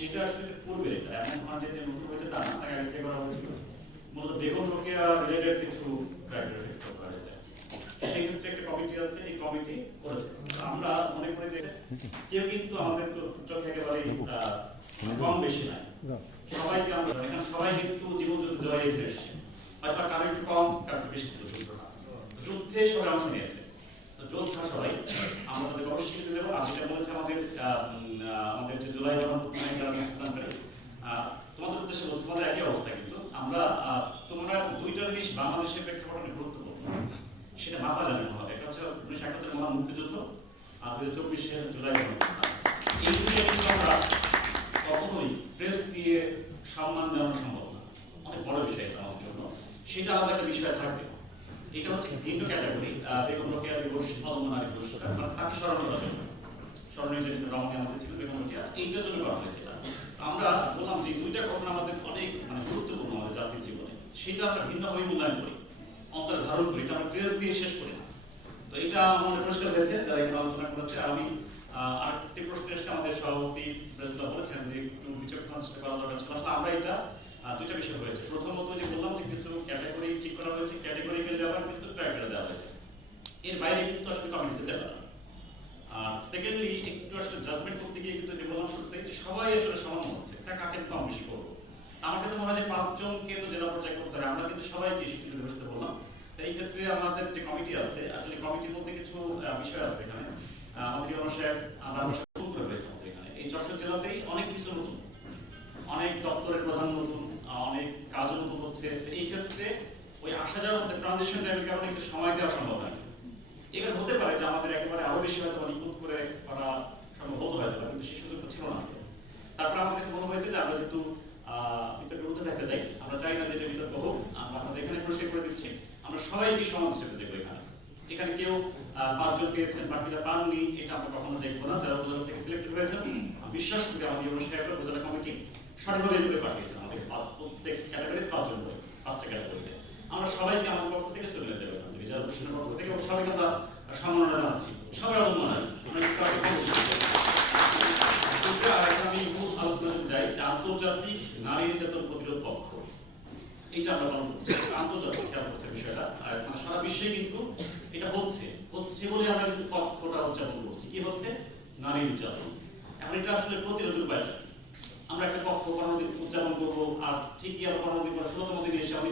সেটা আসলে পূর্বে এটা এমন হয় যে নতুন হয়েছে তা না, তাকে আগে থেকে করা হয়েছিল। মূলত বেগম রোকেয়া রিলেটেড কিছু ক্রাইটেরিয়া ফিক্স করা হয়েছে। সেই ক্ষেত্রে একটা কমিটি আছে, এই কমিটি করেছে। আমরা মনে করি যে কেউ কিন্তু আমাদের তো চোখে একেবারেই কম বেশি নাই, সবাইকে আমরা এখানে সবাই কিন্তু জীবন যুদ্ধ জয় এসেছে, হয়তো কারো একটু কম কারো বেশি ছিল যুদ্ধটা, যুদ্ধে সবাই অংশ নিয়েছে। যোদ্ধা সবাই আমরা তাদের অবশ্যই স্বীকৃতি দেবো। আর যেটা বলেছে আমাদের যে জুলাই গণঅভ্যুত্থানে যারা নেতৃত্ব করে, তোমাদের উদ্দেশ্যে বলছি, তোমাদের একই অবস্থা কিন্তু আমরা তোমরা দুইটা জিনিস বাংলাদেশের প্রেক্ষাপটে অনেক গুরুত্বপূর্ণ, সেটা মাপা যাবে না হবে। এটা হচ্ছে 1971 মহান মুক্তিযুদ্ধ আর 2024 জুলাই গণঅভ্যুত্থান। এই দুটো কিন্তু আমরা কখনোই প্রেস দিয়ে সম্মান জানানো সম্ভব না, অনেক বড় বিষয় এটা আমাদের জন্য, সেটা আলাদা একটা বিষয় থাকবে। এটা হচ্ছে ভিন্ন ক্যাটাগরি। বেগম রোকেয়া দিবস অবমাননা পুরস্কার, মানে তাকে স্মরণ করার জন্য, স্মরণীয় যে রমণী আমাদের ছিল বেগম রোকেয়া, এইটার জন্য করা হয়েছে। আমরা বললাম যে দুইটা ঘটনা আমাদের অনেক গুরুত্বপূর্ণ আমাদের জাতির জীবনে, সেটা আমরা ভিন্নভাবে মূল্যায়ন করি, অন্তর ধারণ করি, এটা আমরা প্রেস দিয়ে শেষ করি না। তো এটা আমাদের পরিষ্কার হয়েছে যারা এখানে আলোচনা করেছে। আমি আরেকটি প্রশ্ন এসেছে, আমাদের সভাপতি প্রেসিডেন্ট বলেছেন যে একটু বিচক্ষণ চেষ্টা করা দরকার ছিল। আসলে আমরা এটা দুইটা বিষয় হয়েছে। প্রথমত যে বললাম যে কিছু ক্যাটাগরি ঠিক করা হয়েছে, ক্যাটাগরিক্যাল দেওয়া, কিছু ক্রাইটেরিয়া দেওয়া হয়েছে, এর বাইরে কিন্তু আসলে কমিটি যেতে পারে না। আর সেকেন্ডলি একটু আসলে জাজমেন্ট করতে গিয়ে কিন্তু যে বললাম শুরুতে সবাই আসলে সমান হচ্ছে, তা কাকে কম বেশি করবো। আমার কাছে মনে হয় যে 5 জনকে তো জেলা পর্যায়ে করতে হবে, আমরা কিন্তু সবাইকে স্বীকৃতি দেবো সেটা বললাম। তো এই ক্ষেত্রে আমাদের যে কমিটি আছে, আসলে কমিটির মধ্যে কিছু বিষয় আছে এখানে। আমাদের অনুসারে আমরা নতুন করে হয়েছে আমাদের এখানে এই যশোর জেলাতেই অনেক কিছু নতুন, অনেক দপ্তরের প্রধান নতুন, অনেক কাজও নতুন হচ্ছে। এই ক্ষেত্রে ওই আসা যাওয়ার মধ্যে ট্রানজিশন টাইমের কারণে একটু সময় দেওয়া সম্ভব হয়। এখানে হতে পারে যে আমাদের একেবারে আরো বেশি হয়তো নিখুঁত করে করা সম্ভব হতে হয়তো, কিন্তু সেই সুযোগটা ছিল না। তারপর আমার কাছে মনে হয়েছে যে আমরা যেহেতু বিতর্কের মধ্যে থাকতে চাই, আমরা চাই না যে এটা বিতর্ক হোক, আমরা আপনাদের এখানে পরিষ্কার করে দিচ্ছি আমরা সবাইকে সমান হিসেবে দেখবো। এখানে কেউ 5 জন পেয়েছেন বাকিরা পাননি, এটা আমরা কখনো দেখবো না। যারা উপজেলা থেকে সিলেক্টেড হয়েছেন, বিশ্বাস করি আমাদের ইউনিভার্সিটি উপজেলা কমিটি সঠিকভাবে করে পাঠিয়েছেন আমাদের প্রত্যেক ক্যাটাগরিতে 5 জন করে, 5টা ক্যাটাগরিতে। আমরা সবাইকে আমাদের পক্ষ থেকে চলে যেতে পারবো, বিচার পরিষদের পক্ষ থেকে সবাইকে আমরা সম্মাননা জানাচ্ছি, সবাই অবমাননা। আমি মূল আলোচনা যাই, আন্তর্জাতিক নারী নির্যাতন প্রতিরোধ পক্ষ, এইটা আমরা পালন করছি, আন্তর্জাতিক হচ্ছে বিষয়টা। সারা বিশ্বে কিন্তু এটা হচ্ছে বলে আমরা কিন্তু পক্ষটা উদযাপন করছি। কি হচ্ছে? নারী নির্যাতন। এখন এটা আসলে প্রতিরোধের উপায়, আমরা একটা পক্ষ কর্মদিন উদযাপন করবো, আর ঠিকই আমরা কর্মদিন 16তম দিনে এসে আমি